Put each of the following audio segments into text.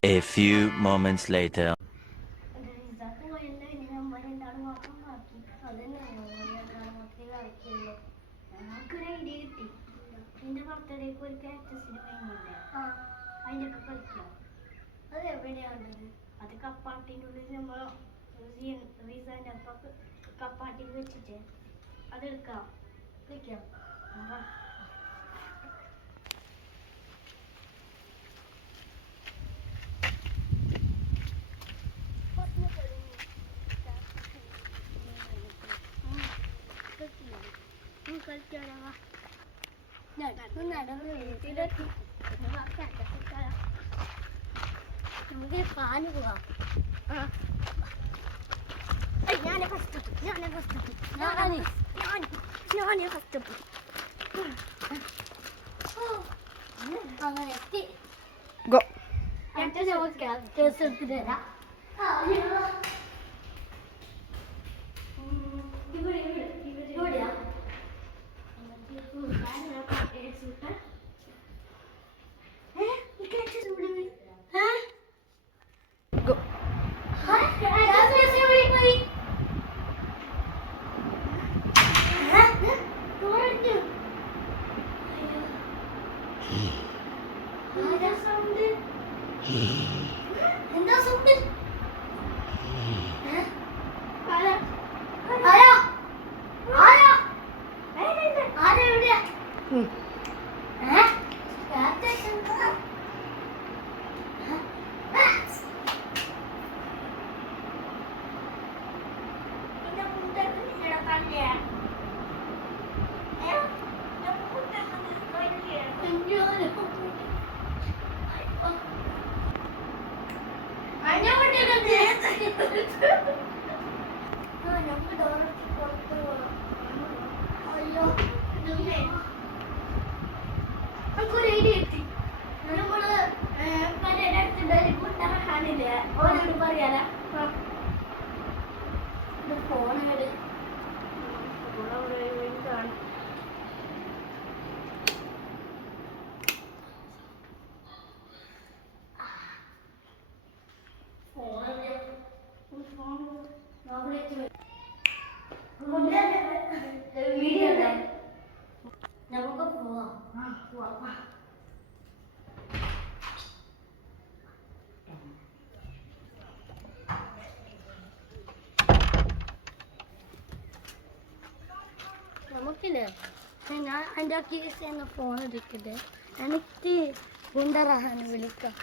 A few moments later. അത് കപ്പാട്ടിൻ്റെ ഉള്ളിൽ നമ്മൾ കപ്പാട്ടിൽ വെച്ചിട്ട് അതെടുക്കാം വെക്കാം. നമുക്ക് പാല് പോവാം. ഞാനേ ഫസ്റ്റ് അങ്ങനെ എത്തി. കേസ് എടുത്തിട്ട് തരാം. ഇവിടെയാ എന്താ സൗണ്ട്? അയ്യോ നമുക്കൊരു ഐഡിയ കിട്ടി. നമ്മള് അടുത്തുണ്ടായില്ലേ ഓനോട് പറയാല ഫോണോട് കാണും. നമുക്ക് പോവാം. നമുക്കില്ലേ ഞാൻ എൻ്റെ കേസ് എന്ന ഫോൺ എടുക്കട്ടെ. എനിക്ക് ഗുണ്ടറഹാനെ വിളിക്കാം.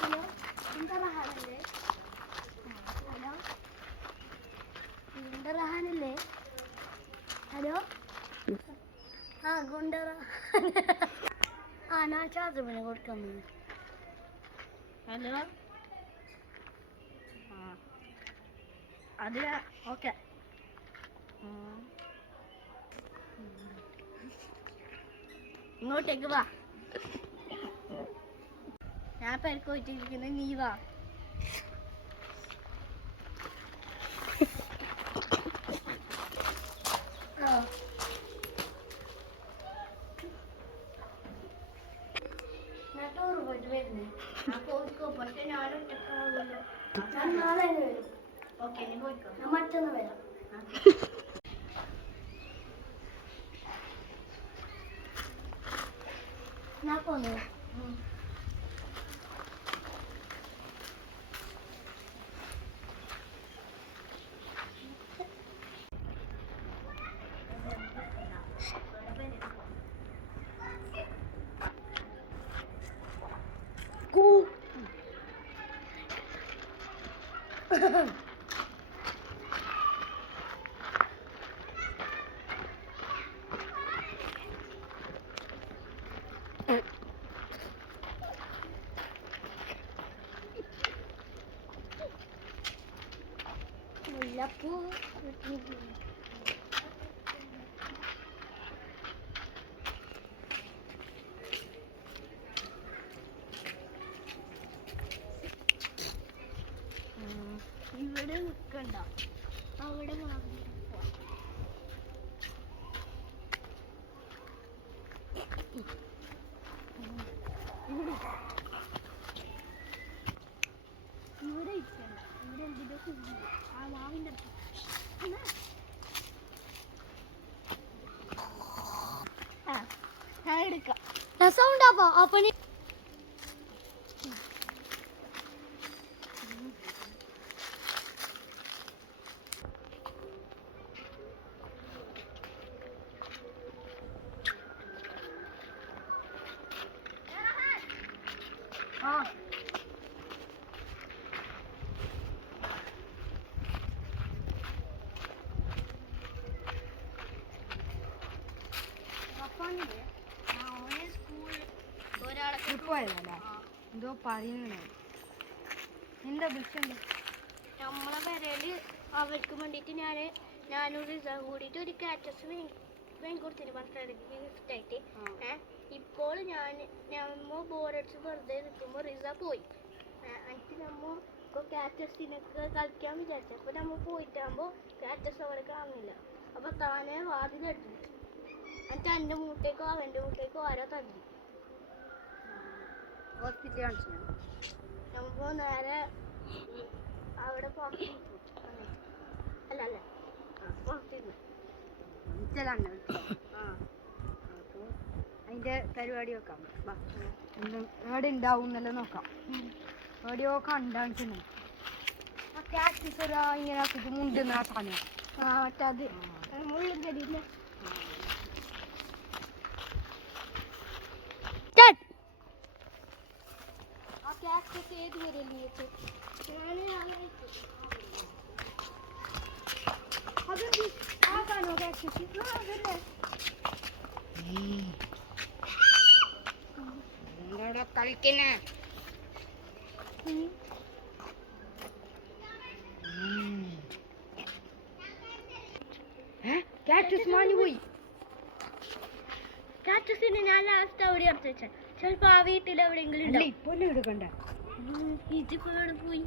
ഹലോ ഗുണ്ടറഹാനല്ലേ? ഹലോ ഗുണ്ടറഹാനല്ലേ? ഹലോ ആ ഗുണ്ടറഹാൻ. ആ ഞാൻ ചാർജ് പിന്നെ കൊടുക്കാൻ പോകുന്നു. ഹലോ ആ അതെ ഓക്കെ. ഇങ്ങോട്ടേക്ക് വാ. ഞാൻ പരിക്കോറ്റിരിക്കുന്നത് നീ വാ. ഞാൻ ടൂർ പോയിട്ട് വരുന്നേ. പക്ഷെ ഞാൻ ഒറ്റക്കാവുമല്ലോ. ഞാൻ നാളെ വരും. ഓക്കെ നീ പോയിക്കോ. ഞാൻ മറ്റൊന്ന് വരാം. ഞാൻ പോന്നു. മുല്ലപ്പൂ ഇവിടെ നിൽക്കണ്ട, അവിടെ ഇവിടെ ഇവിടെ ഇരിക്കണ്ട, ഇവിടെ എന്തിന്റെ കുഞ്ഞു ആ മാവിന്റെ ഞാൻ എടുക്കാം. രസമുണ്ടാപ്പോ അപ്പനി എന്തോ പറയുന്ന എന്താ വിഷയം? നമ്മളെ പെരയില് അവർക്ക് വേണ്ടിയിട്ട് ഞാനൊരു റിസ കൂടിയിട്ട് ഒരു കാറ്റസ് കൊടുത്തിട്ട് ബർത്ത്ഡേക്ക് ഗിഫ്റ്റ് ആയിട്ട്. ഇപ്പോൾ നമ്മ ബോറടിച്ച് വെറുതെ നിൽക്കുമ്പോൾ റിസ പോയി. എന്നിട്ട് നമ്മ ഇപ്പോൾ കാറ്റസിനൊക്കെ കളിക്കാൻ വിചാരിച്ചു. അപ്പോൾ നമ്മൾ പോയിട്ടാകുമ്പോൾ കാറ്റസ് അവിടെ കാണുന്നില്ല. അപ്പോൾ താനെ വാതിലടിച്ചു. എന്നിട്ട് എൻ്റെ മൂട്ടേക്കോ അവൻ്റെ മൂട്ടേക്കോ ആരോ തല്ലി. നമ്മ നേരെ അവിടെ അതിന്റെ പരിപാടി വെക്കാം. എവിടെ ഉണ്ടാവും എന്നല്ലോ നോക്കാം. എവിടെയോ കണ്ടാണ് ഇങ്ങനെ ആക്കിട്ട് മുണ്ടുന്ന ആ സാധനം. മറ്റത് മുള്ളും തരില്ല. ഏത് വരെയല്ലേ കളിക്കണേ കാറ്റസ് മാഞ്ഞു പോയി. കാറ്റസിന് ഞാൻ ലാസ്റ്റ് അവിടെ എടുത്ത് വെച്ച ചിലപ്പോ ആ വീട്ടിൽ എവിടെയെങ്കിലും ഇപ്പൊ എടുക്കണ്ട. ഇതിപ്പോ എവിടെ പോയി?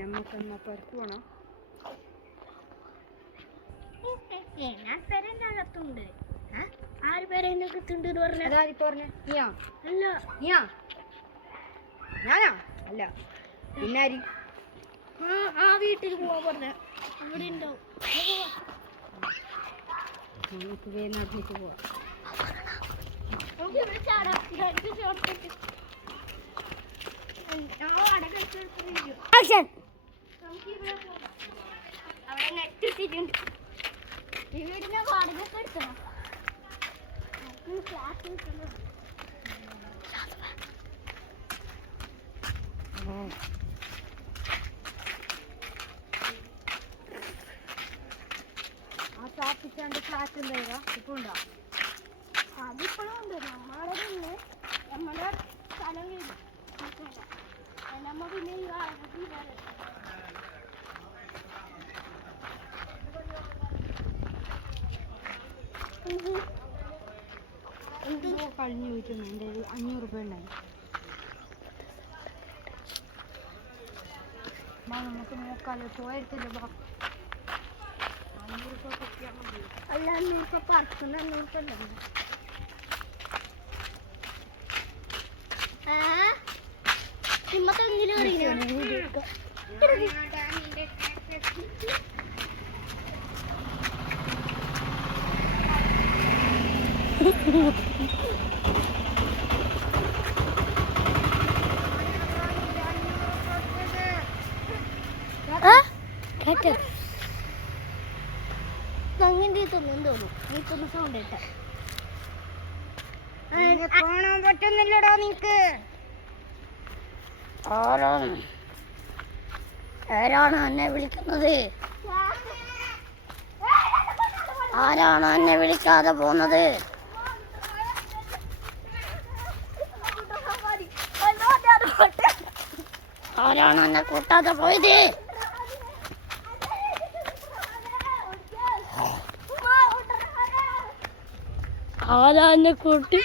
നമ്മക്കെന്നാ പറക്കുവാണോ? ഞാൻ പെരക്കത്തുണ്ട്. ആര് പെരക്കത്തുണ്ട് പറഞ്ഞ നീയാ? അല്ല നീയാ? ഞാനാ? അല്ല പിന്നാരി? ആ വീട്ടിൽ പോവാ പറഞ്ഞ അവിടെ ഉണ്ടാവും. നാട്ടിലേക്ക് പോവാ. അവിടെ നെറ്റ് ഇട്ടിട്ടുണ്ട്. ഈ വീടിനെ വാടകയൊക്കെ എടുക്കണം. ക്ലാസ് കിട്ടണം. ആ സ്ഥാപിച്ചാണ്ട് ക്ലാസ് എന്താ ഇപ്പൊ ഉണ്ടോ? അതിപ്പോഴും ഉണ്ട്. നമ്മുടെ സ്ഥലം നമ്മ പിന്നെ ഈ കഴിഞ്ഞു പോയിട്ടുണ്ട്. എൻ്റെ 500 രൂപ ഉണ്ടായി. നമുക്ക് നോക്കാലോ. പോയെടുത്തില്ല. 500 രൂപ കിട്ടിയാൽ മതി. അല്ല 100 രൂപ പറക്കുന്ന 100 രൂപ ഉണ്ടല്ലോ. നിമ്മക്കെങ്കിലും അങ്ങനെ തോന്നുന്നു. നീക്കൊന്ന് സൗണ്ട് കേട്ട കാണാൻ പറ്റുന്നില്ലടാ നിനക്ക്. ആരാണ് എന്നെ വിളിക്കുന്നത്? ആരാണ് എന്നെ വിളിക്കാതെ പോകുന്നത്? ആരാണ് എന്നെ കൂട്ടാതെ പോയത്? ആരാ എന്നെ കൂട്ടി?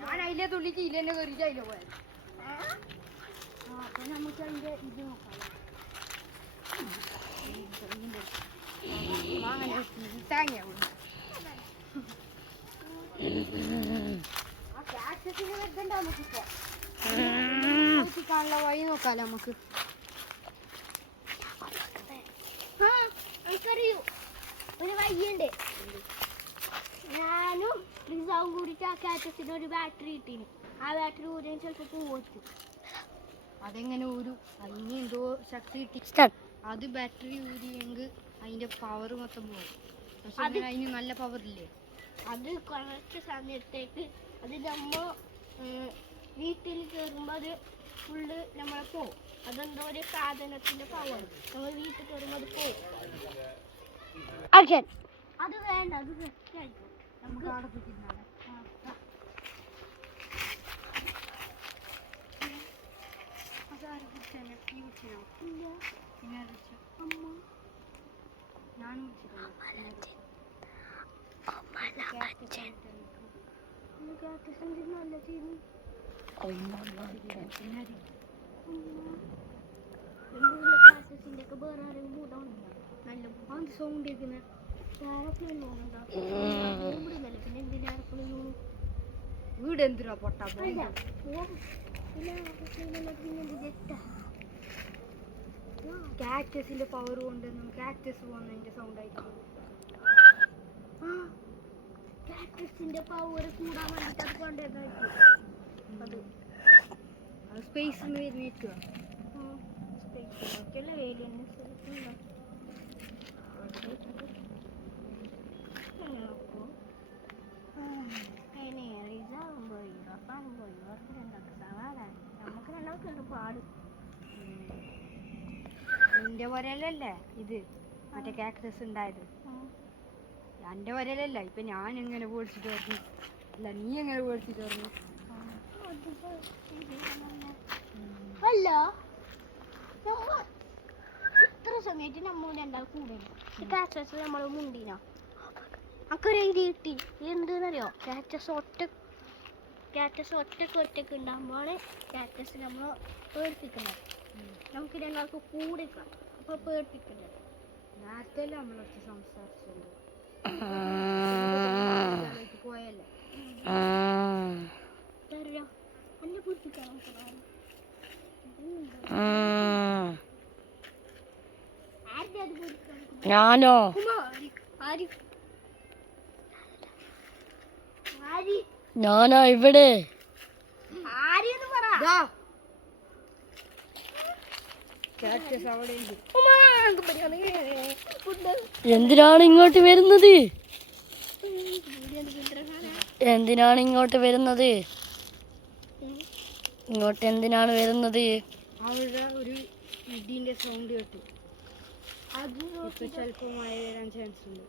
ഞാൻ അതിലെ തുള്ളി ചീലെന്നെ കയറിയിട്ട് അതിലെ പോയത്. അപ്പൊ നമുക്ക് അതിന്റെ ഇത് നോക്കാം. അങ്ങനെ തേങ്ങ ാനുള്ള വഴി നോക്കാലോ നമുക്ക്. എനിക്കറിയൂ ഒരു വഴിയുണ്ട്. ഞാനും റിസാവും കൂടിയിട്ട് ആ കാറ്റസിന് ഒരു ബാറ്ററി കിട്ടീന്. ആ ബാറ്ററി ഊരാൻ ചിലപ്പോൾ പോവച്ചു. അതെങ്ങനെ ഊരും? അതിന് എന്തോ ശക്തി കിട്ടി. അത് ബാറ്ററി ഊരിയെങ്കിൽ അതിന്റെ പവർ മൊത്തം പോകും. പക്ഷെ അതിന് നല്ല പവർ ഇല്ലേ? അത് കുറച്ച് സമയത്തേക്ക് അത് നമ്മ വീട്ടിൽ കയറുമ്പോൾ അത് ഫുള്ള് നമ്മളെ പോവും. അതെന്തോ ഒരു സാധനത്തിന്റെ പവർ. നമ്മൾ വീട്ടിൽ കയറുമ്പോൾ അത് പോവും. അത് വേണ്ട, അത് സെറ്റായിരിക്കും. നമുക്ക് അവിടെ പോയിരുന്നാലേ. സൗണ്ട് കേൾക്കുന്ന വീട് എന്തിനാ പൊട്ടാ? കാക്ടസിന്റെ പവർ കൊണ്ട് കാക്ടസ് പോകുന്നതിന്റെ സൗണ്ട് ആയിട്ട്. കാക്ടസിന്റെ പവർ കൂടാൻ വേണ്ടിട്ട് അത് കൊണ്ടുവന്നായിരിക്കും. അത് സ്പേസിൽ വരുന്നേക്കുക. സ്പേസിലൊക്കെയല്ലേ വേലിയെന്ന് നമുക്ക് രണ്ടാമത്തെ പാടും. എന്റെ വരലല്ലേ ഇത് മറ്റേ കാക്ടസ് ഉണ്ടായത്? എന്റെ വരലല്ല. ഇപ്പൊ ഞാൻ എങ്ങനെ പേടിച്ചിട്ട് പറഞ്ഞു? അല്ല, നീ എങ്ങനെ പേടിച്ചിട്ട് പറഞ്ഞു? അല്ല, ഇത്ര സമയത്ത് നമ്മൾ രണ്ടാൾ കൂടുതൽ കാറ്റസ് നമ്മൾ മുണ്ടിന അക്കൊരു ഐഡിയ കിട്ടി. എന്തെന്നറിയോ? കാറ്റസ് ഒറ്റക്ക് ഉണ്ടാകുമ്പോഴാണ് കാറ്റസ് നമ്മൾ പേടിപ്പിക്കുന്നത്. നമുക്ക് രണ്ടാൾക്ക് കൂടെ അപ്പൊ പേടിപ്പിക്കുന്നത്. നേരത്തെ നമ്മളൊക്കെ സംസാരിച്ചത് പോയല്ലേ? എന്നെ പേടിപ്പിക്കാൻ ഞാനോ? ഞാനാ ഇവിടെ. എന്തിനാണ് ഇങ്ങോട്ട് വരുന്നത്? എന്തിനാണ് ഇങ്ങോട്ട് വരുന്നത്? ഇങ്ങോട്ട് എന്തിനാണ് വരുന്നത്? അവിടെ ഒരു ഇടിന്റെ സൗണ്ട് കേട്ടു. ഇപ്പൊ ചിലപ്പോ മഴ വരാൻ ചാൻസ് ഉണ്ട്.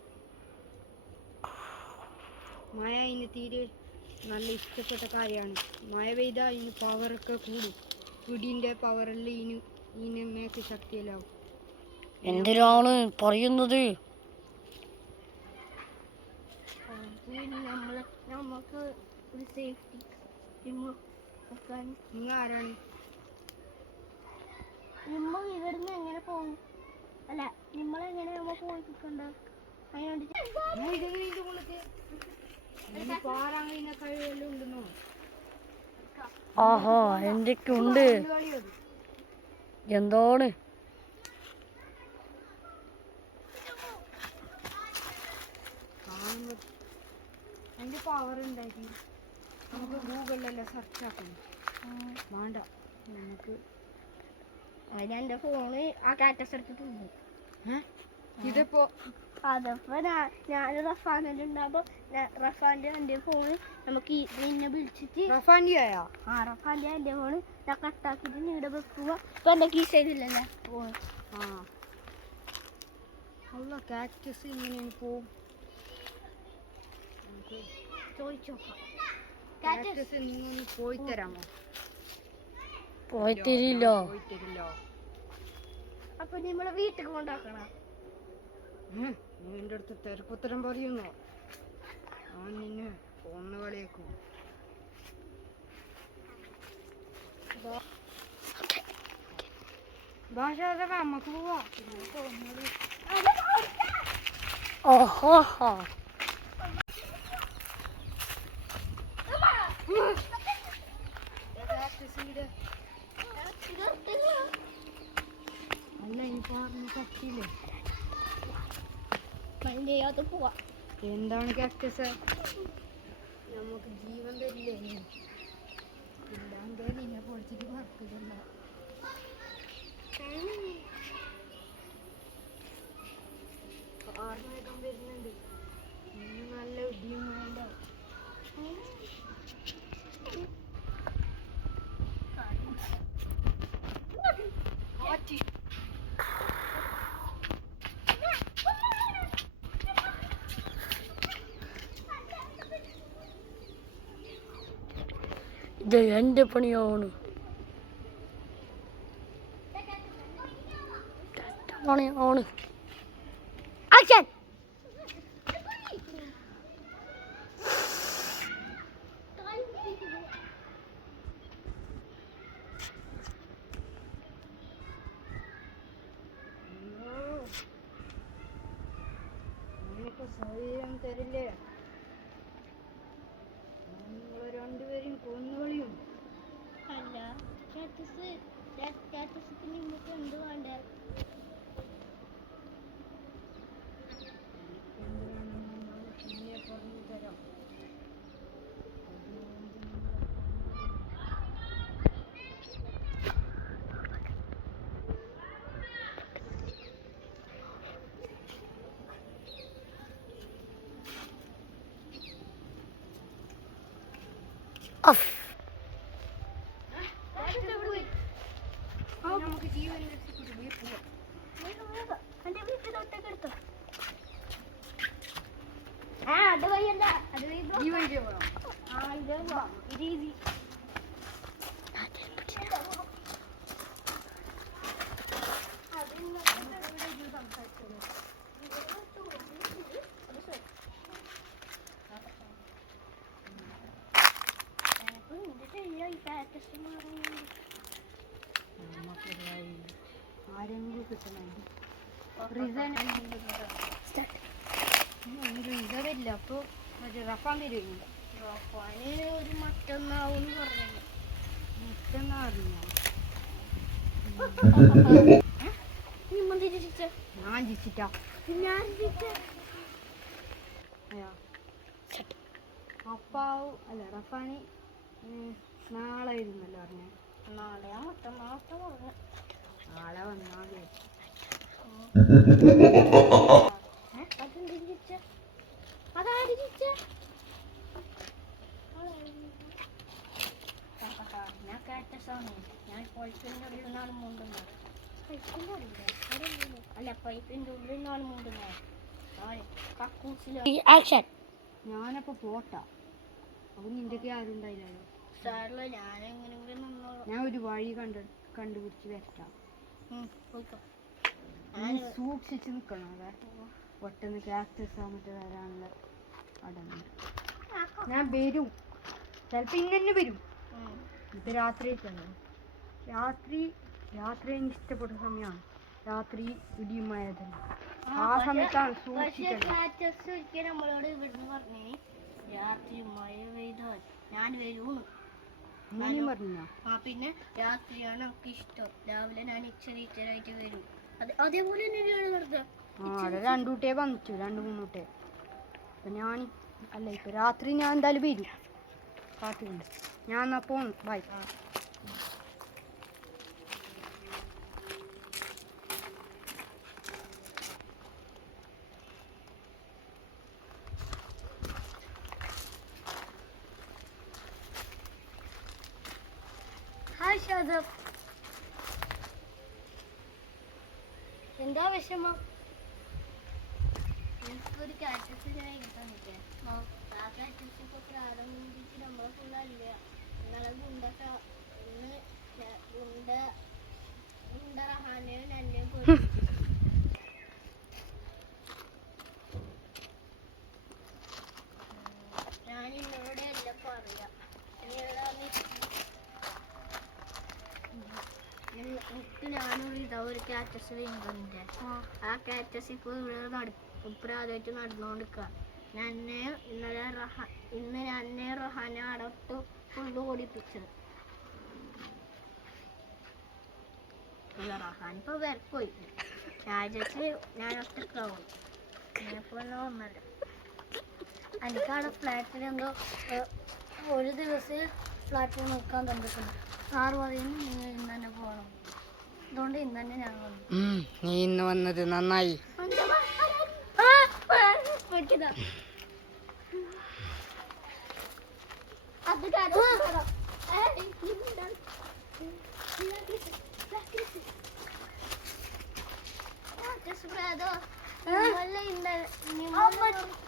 മഴ അതിന് തീരെ നല്ല ഇഷ്ടപ്പെട്ട കാര്യമാണ്. മഴ പെയ്താൽ ഇതിന് പവറൊക്കെ കൂടും. ഇടിന്റെ പവറെല്ലാം ഇതിന് മേക്ക് ശക്തിയിലാവും. എന്തിനാണ് പറയുന്നത്? നമുക്ക് ഒരു സേഫ്റ്റി നിങ്ങൾ ആരാണ്? നമ്മൾ ഇവിടുന്ന് എങ്ങനെ പോകും? അല്ല, നമ്മളെങ്ങനെ നമ്മൾ പോയിക്കണ്ട? പാറാങ്ങനെ കഴിവെല്ലാം ഉണ്ടെന്നോ? ആഹാ, എന്തൊക്കെ ഉണ്ട്? എന്താണ്? അതിന്റെ പവർ ഉണ്ടാക്കി നമുക്ക് ഗൂഗിളിലെല്ലാം സെർച്ച് ആക്കണം. വേണ്ട, നമുക്ക് അതിനെന്റെ ഫോണ് ആ കാറ്റസ് എടുത്തിട്ട് പോകും. ഇതിപ്പോ അതപ്പോ ഞാൻ റഫാനുണ്ടാകുമ്പോ റഫാന്റെ എന്റെ ഫോണ് നമുക്ക് നിന്നെ വിളിച്ചിട്ട് റഫാൻഡി ആയാ? റഫാന്റെ എന്റെ ഫോണ് ഞാൻ കട്ടാക്കിട്ട് നീടെ വെക്കുമ്പോ ഇപ്പൊ എന്റെ കീശയിലില്ലല്ലേ ഫോണ്. ഉള്ള കാക്ടസ് ഇങ്ങനെയാണ് പോവും. ചോദിച്ചോക്കാം. കാക്ടസ് നിങ്ങൾ ഒന്ന് പോയി തരാമോ? പോയി തരില്ല. പോയി തരില്ല. അപ്പൊ നമ്മളെ വീട്ടിൽ കൊണ്ടാക്കണം. നീ എൻ്റെ അടുത്ത് തിരക്കുത്തരം പറയുന്നു. ഞാൻ നിന്നെ കൊന്നു കളിയേക്കും. ഭാഷ നമുക്ക് പോവാ. ഓഹോ അല്ല ഇപ്പൊ പറ്റിയില്ലേ? മൈൻഡ് ചെയ്യാതെ പോവാ. എന്താണ് കാക്ടസ്? നമുക്ക് ജീവൻ തരില്ലേ? ഇല്ലാണ്ട് നിന്നെ പൊളിച്ചിട്ട് പറക്കില്ല. കാർമേഘം വരുന്നുണ്ട്. ഇന്ന് നല്ല ഇടിയും വേണ്ട. ഇത് എന്റെ പണിയാണ്. പണിയാണ്. ആക്ഷൻ. നിനക്ക് സൗകര്യം തരില്ലേ? നിങ്ങൾ രണ്ടുപേരും കൊന്നുകളിയും. അല്ല കാറ്റസ് നിങ്ങൾക്ക് എന്ത് വേണ്ട? പിന്നെ പറഞ്ഞു തരാം. ഓഫ്. നമുക്ക് ജീവൻ രക്ഷിച്ചിട്ട് വീട്ടിൽ എന്റെ വീട്ടിൽ തൊട്ടൊക്കെ എടുത്തോ. അത് വഴിയല്ല, അത് വഴി ജീവൻ ചെയ്യണം. ഇത് ഈസി. ആരെങ്കിലും കിട്ടണം. റിസൺ വരില്ല. അപ്പൊ മറ്റേ റഫാൻ വരുമില്ല. റഫാന് ഒരു മറ്റൊന്നാവും പറഞ്ഞു. മറ്റന്നാ അറിഞ്ഞ നിങ്ങൾ തിരിച്ച ഞാൻ ജിച്ചിട്ടാ. ഞാൻ അപ്പാവ് അല്ല റഫാനി നാളെ ഇരുന്നല്ലോ പറഞ്ഞ. നാളെയാ മറ്റന്നാളത്തെ പറഞ്ഞു. നാളെ വന്നാലേ അതെന്ത് ചിരിച്ച? അതാര് ചിരിച്ച? ഞാൻ കാറ്റസാണ്. ഞാൻ പൈപ്പിൻ്റെ ഉള്ളിൽ നിന്നാണ് മുണ്ടുന്നത്. പൈപ്പിൻ്റെ ഉള്ളിൽ അല്ല, പൈപ്പിൻ്റെ ഉള്ളിൽ നിന്നാണ് മുണ്ടുന്നത്. കക്കൂസിൽ ആക്ഷൻ. ഞാനപ്പോ പോട്ടാ. അപ്പൊ നിന്റെയൊക്കെ ആരും ഉണ്ടായില്ലല്ലോ. സാറില്ല, ഞാൻ എങ്ങനെയെങ്കിലും നിന്നോളൂ. ഞാൻ ഒരു വഴി കണ്ടുപിടിച്ച് വരട്ടാം. പോയിക്കോ. സൂക്ഷിച്ച് നിക്കണം. അതെ പെട്ടെന്ന് കാക്ടസ് ആന്നിട്ട് വരാനുള്ള അടങ്ങി. ഞാൻ വരും. ചിലപ്പോ ഇങ്ങനെ വരും. ഇത് രാത്രി രാത്രി എനിക്ക് ഇഷ്ടപ്പെട്ട സമയമാണ്. രാത്രി ഇടിയുമായതല്ല. ആ സമയത്താണ് ഒരിക്കൽ നമ്മളോട് ഇവിടുന്ന് പറഞ്ഞേ രാത്രി മഴ പെയ്താൽ ഞാൻ വരൂന്ന്. അങ്ങനെയും പറഞ്ഞ. പിന്നെ രാത്രിയാണ് നമുക്ക് ഇഷ്ടം. രാവിലെ ഞാൻ ഇച്ചരായിട്ട് വരും. അതേപോലെ തന്നെയാണ് വെറുതെ. അവിടെ രണ്ടൂട്ടേ വന്നിച്ചു, 2-3 കൂട്ടേ. അപ്പൊ ഞാൻ അല്ല ഇപ്പൊ രാത്രി ഞാൻ എന്തായാലും വരും. കാത്തുകൊണ്ട് ഞാൻ എന്നാ പോന്നു. ബൈ. ഹായ് ഷാദബ്. എന്താ വിഷമം? എനിക്കൊരു കാറ്റസ് ഞാൻ എടുക്കാൻ നിൽക്കാം. ആ കാറ്റസ് ഇപ്പോൾ പ്രാരംഭിച്ച് നമ്മളെ ഫുള്ളല്ല. നിങ്ങളെ ഗുണ്ടൊക്കെ ഇന്ന് റഹാനെയും എന്നെയും കൊല്ലും. ഞാൻ നിന്നോട് എല്ലാം പറയാം. എനിക്ക് ഞാനൊരു ഇതാ ഒരു കാറ്റസ് വീണ്ടുണ്ട്. ആ കാറ്റസ് ഇപ്പോൾ ഇവിടെ ഇപ്രാദ്യമായിട്ട് നടന്നുകൊണ്ടിരിക്കുക. ഇന്ന് ഞാൻ റഹാനെ അടട്ട് ഫുള്ള് ഓടിപ്പിച്ചത്. റഹാൻ ഇപ്പൊ വരപ്പോയി. ഞാൻ ഒറ്റക്കാവും. ഒന്നല്ല എനിക്കാണ് ഫ്ലാറ്റിൽ എന്തോ ഒരു ദിവസം ഫ്ലാറ്റിൽ നിൽക്കാൻ തന്നിട്ടുണ്ട്. സാറ് പറയുന്നു നിങ്ങൾ ഇന്ന് തന്നെ പോകണം. അതുകൊണ്ട് ഇന്ന് തന്നെ ഞാൻ വന്നു. നീ ഇന്ന് വന്നത് നന്നായി.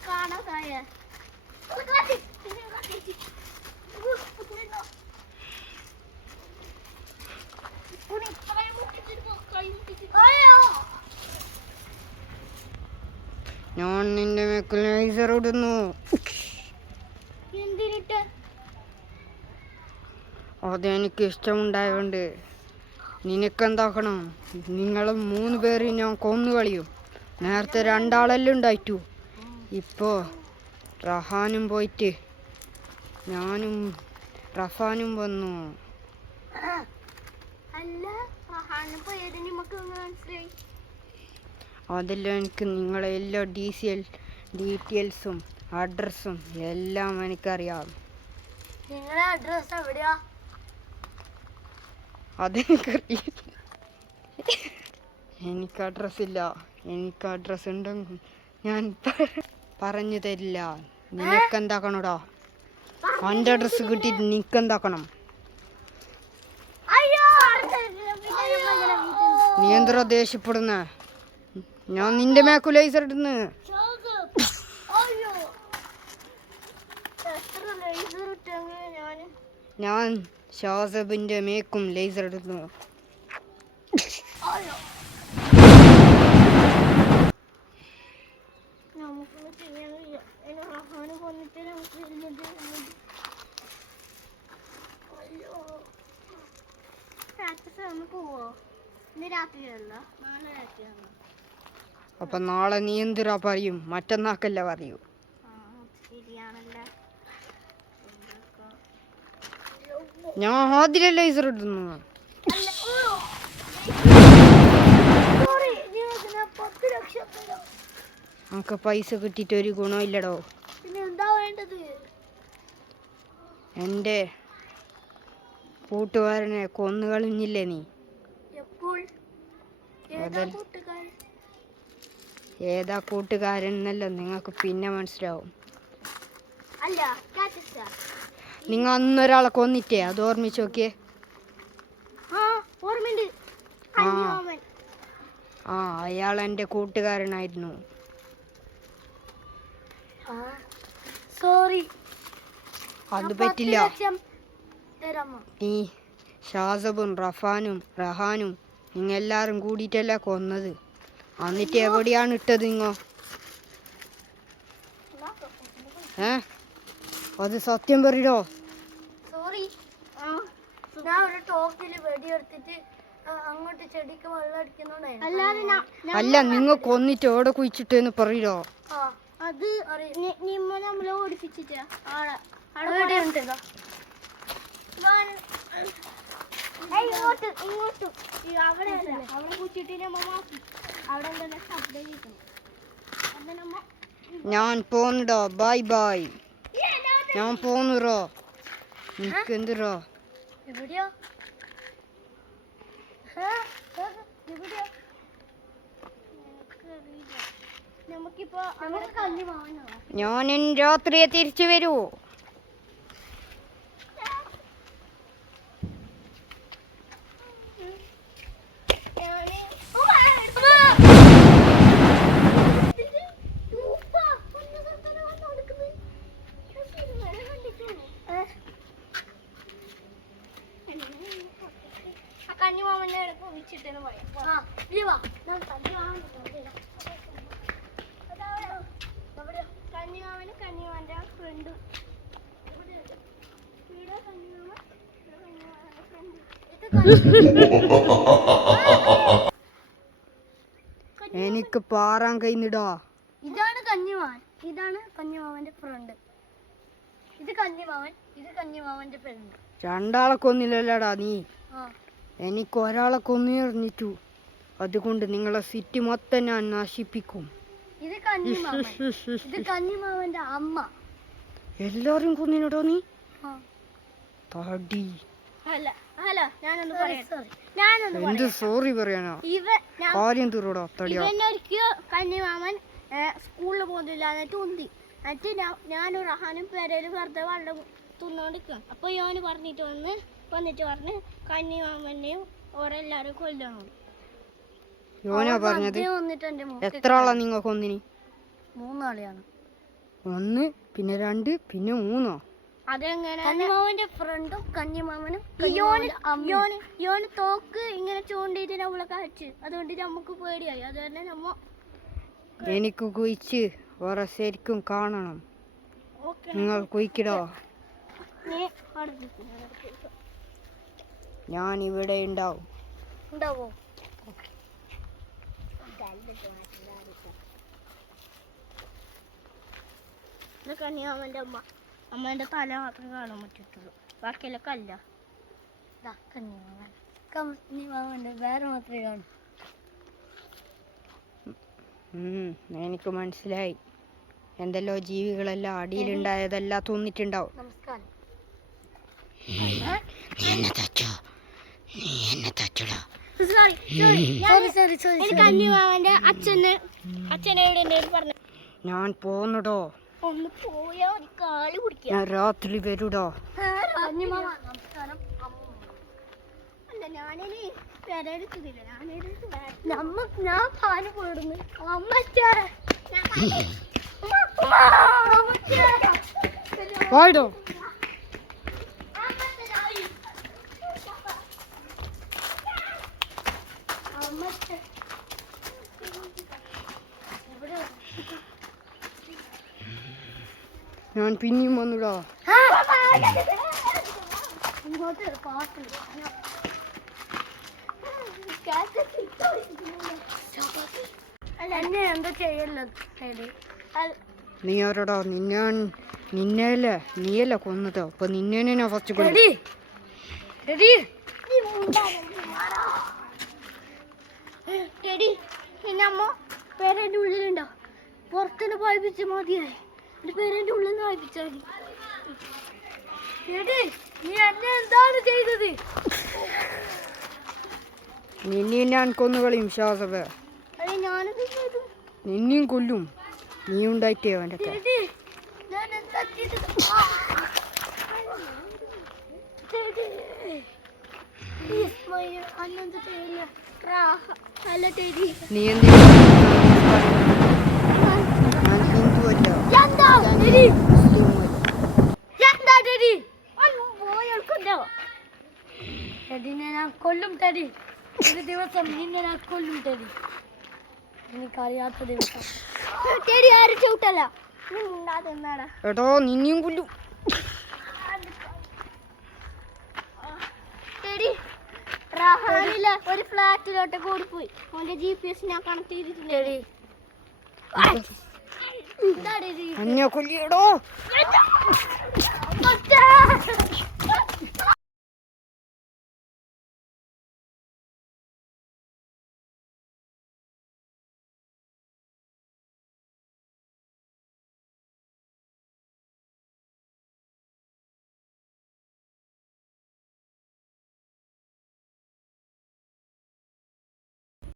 കാണാതായ ഞാൻ നിന്റെ മേക്ക് ലേസർ ഇടുന്നു. എന്തിനിട്ട്? അതെനിക്ക് ഇഷ്ടമുണ്ടായതുകൊണ്ട്. നിനക്കെന്താക്കണം? നിങ്ങൾ 3 പേര് ഞാൻ കൊന്നു കളിയും. നേരത്തെ 2 ആളെല്ലാം ഉണ്ടായിട്ടു. ഇപ്പോൾ റഹാനും പോയിട്ട് ഞാനും റഫാനും വന്നു. അല്ല റഹാന് പോയത് നമുക്ക് മനസ്സിലായി. അതെല്ലാം എനിക്ക് നിങ്ങളെ എല്ലാ ഡീറ്റെയിൽസും അഡ്രസ്സും എല്ലാം എനിക്കറിയാം. നിങ്ങളുടെ അഡ്രസ് എവിടെയാ? അതെനിക്കറിയില്ല. എനിക്ക് അഡ്രസ്സില്ല. എനിക്ക് അഡ്രസ്സ് ഉണ്ടെങ്കിൽ ഞാൻ പറഞ്ഞു തരില്ല. നിനക്കെന്താക്കണോടാ? എൻ്റെ അഡ്രസ്സ് കിട്ടിയിട്ട് നിനക്കെന്താക്കണം? നീ എന്താ ദേഷ്യപ്പെടുന്ന? ഞാൻ നിന്റെ മേക്കു ലേസർ ഇടുന്നു. ഞാൻ ഷാസബിന്റെ മേക്കും ലേസർ ഇടുന്നു. അപ്പൊ നാളെ നീ എന്തിനാ പറയും? മറ്റന്നാക്കല്ല പറയൂ. ഞാൻ ആദ്യം ലേസർ ഇടുന്നു. നമുക്ക് പൈസ കിട്ടിയിട്ട് ഒരു ഗുണമില്ലടോ. എൻ്റെ കൂട്ടുകാരനെ കൊന്നു കളഞ്ഞില്ലേ നീ? ഏതാ കൂട്ടുകാരൻ എന്നല്ല നിങ്ങൾക്ക് പിന്നെ മനസ്സിലാവും. നിങ്ങൾ അന്നൊരാളെ കൊന്നിട്ടേ അത് ഓർമ്മിച്ച് നോക്കിയേ. ആ അയാൾ എൻ്റെ കൂട്ടുകാരനായിരുന്നു. സോറി, അത് പറ്റില്ല. നീ ഷാസബും റഹാനും നിങ്ങൾ എല്ലാവരും കൂടിയിട്ടല്ല കൊന്നത്. എന്നിട്ട് എവിടെയാണ് ഇട്ടത് നിങ്ങോ? അത് സത്യം പറയടോ. സോറി, ഞാൻ ഒരു ടോക്കിൽ വെടിയെടുത്തിട്ട് അങ്ങോട്ട് ചെടിക്ക് വെള്ളം അടിക്കുന്നുണ്ടായിരുന്നു. അല്ല, നിങ്ങൾ കൊന്നിട്ട് എവിടെ കുഴിച്ചിട്ടെന്ന് പറയടോ. അത് നമ്മളെ ഓടിപ്പിച്ചിട്ട് ഇങ്ങോട്ടും അവിടെ കുച്ചിട്ട് അവിടെ എന്തെല്ലാം ശബ്ദം കേൾക്കുന്നു. ഞാൻ പോന്നുടോ. Bye bye. ഞാൻ പോന്നുറോ. നിനക്കെന്തിറോ? എവിടെയോ ഞാൻ രാത്രിയെ തിരിച്ചു വരൂ. ആ കന്നിമാമനെ കുഴിച്ചിട്ടെന്ന് പറയാം. ആ നീ വാ ഞാൻ കഞ്ഞിമാവൻ കന്നിമാമന് കന്നിമാവന്റെ ഫ്രണ്ട് ഇവിടെ കന്നിമാമൻ കന്നിമാവന്റെ ഫ്രണ്ട്. എനിക്ക് പാറാൻ കഴിഞ്ഞിടാ. ഇതാണ് കഞ്ഞിമാവന്റെ ഫ്രണ്ട്. ഇത് കഞ്ഞിമാവന്റെ ഫ്രണ്ട്. രണ്ടാളെ കൊന്നില്ലല്ലടാ നീ. ആ എനിക്ക് ഒരാളെ കൊന്നു എറിഞ്ഞിട്ടു. അതുകൊണ്ട് നിങ്ങളെ സിറ്റി മൊത്തം ഞാൻ നശിപ്പിക്കും. ഇത് കഞ്ഞിമാവന്റെ അമ്മ. എല്ലാരും കൊന്നിനടോ നീ. ആ തടി. അല്ല ഞാനൊന്ന് sorry, പറയാം. sorry. എന്ത് സോറി പറയാനാ? കാര്യം തീറോടാ തടിയാ. ഇവനൊരിക്കൽ കന്നിമാമൻ സ്കൂളിൽ പോകുന്നില്ല എന്നിട്ട് ഉന്തി. എന്നിട്ട് ഞാനും റഹാനും പെരയിൽ വെറുതെ വെള്ളം തിന്നോണ്ടിരിക്കുക. അപ്പോൾ ഇവന് വന്നിട്ട് പറഞ്ഞ് കന്നിമാമനെയും ഓരെല്ലാരും കൊല്ലണം. യോനാ പറഞ്ഞത്. വന്നിട്ട് എന്റെ എത്ര ആളാ നിങ്ങൾ കൊന്നിനി? 3 ആളെയാണ്. 1 പിന്നെ 2 പിന്നെ 3. അതെങ്ങനെ കഞ്ഞിമാവന്റെ ഫ്രണ്ടും കഞ്ഞിമാമനും യോന് തോക്ക് ഇങ്ങനെ ചൂണ്ടിട്ട് നമ്മളെ കഴിച്ച്. അതുകൊണ്ട് നമുക്ക് പേടിയായി. അത് തന്നെ നമ്മ എനിക്ക് കുയിച്ച് വേറെ ശരിക്കും കാണണം. നിങ്ങൾ കുയിക്കടോ. ഞാൻ ഇവിടെ ഉണ്ടാവും. ഉണ്ടാവോ? കന്നിമാമന്റെ അമ്മേന്റെ തല മാത്രമേ കാണാൻ പറ്റത്തുള്ളൂ. ബാക്കിയെല്ലാം കല്ല. കഞ്ഞിമാവന്റെ വേറെ മാത്രമേ കാണൂ. എനിക്ക് മനസ്സിലായി. എന്തെല്ലോ ജീവികളെല്ലാം അടിയിലുണ്ടായതെല്ലാം തിന്നിട്ടുണ്ടാവും. നമസ്കാരം. കന്നിമാമന്റെ അച്ഛനെ പറഞ്ഞു ഞാൻ പോന്നടോ. ഒന്ന് പോയാ ഒരു കാല് കുടിക്കുക. ഞാൻ രാത്രി വരൂടോ. നമസ്കാരം. അല്ല ഞാനിനി പെരെടുക്കുന്നില്ല. ഞാൻ പാല് പോടുന്നു. പോയിടോ. ഞാൻ പിന്നെയും വന്നുടാ. ഇങ്ങോട്ട് പാട്ടില്ല. എന്നെ എന്താ ചെയ്യല്ലത്? നീ ആരോടാ? നിന്നെയല്ലേ നീയല്ലേ കൊന്നത്. അപ്പൊ നിന്നെ ഫസ്റ്റ് കൊല്ലം. പിന്നെ അമ്മ പേരൻ്റെ ഉള്ളിലുണ്ടോ? പുറത്തുനിന്ന് വായിപ്പിച്ച് മതിയായി. എൻ്റെ പേരൻ്റെ ഉള്ളിൽ നിന്ന് വായിപ്പിച്ചാൽ മതി. നീ എന്നെ എന്താണ് ചെയ്തത്? നിന്നെ ഞാൻ കൊന്നുകളയും ശാസവ. അതെ ഞാനത് ചെയ്തു. നിന്നെയും കൊല്ലും. നീ ഉണ്ടായിട്ടേ അവൻ്റെ ഞാൻ എന്താ ചെയ്തത്? അന്നെന്ത് ചെയ്യില്ല. അല്ല ടെടി നീ എന്തെങ്കിലും ഞാൻ ഹിന്ദു അല്ല. ടെഡിനെ ഞാൻ കൊല്ലും. ടെഡി ഒരു ദിവസം നിന്നെ ഞാൻ കൊല്ലും. ടെഡി എനിക്കറിയാത്ത ദിവസം. ടെടി ആരും ചവിട്ടല്ല. നീ മുണ്ടാതെ എന്നാടാ. എടോ നിന്നെയും കൊല്ലും. ടെടി റഹാനില്ല ഒരു ഫ്ലാറ്റിലോട്ട് കൂടിപ്പോയി. അവന്റെ GPS ഞാൻ കണക്ട് ചെയ്തിട്ടുണ്ട്. എന്നെ കൊല്ലിയടോ.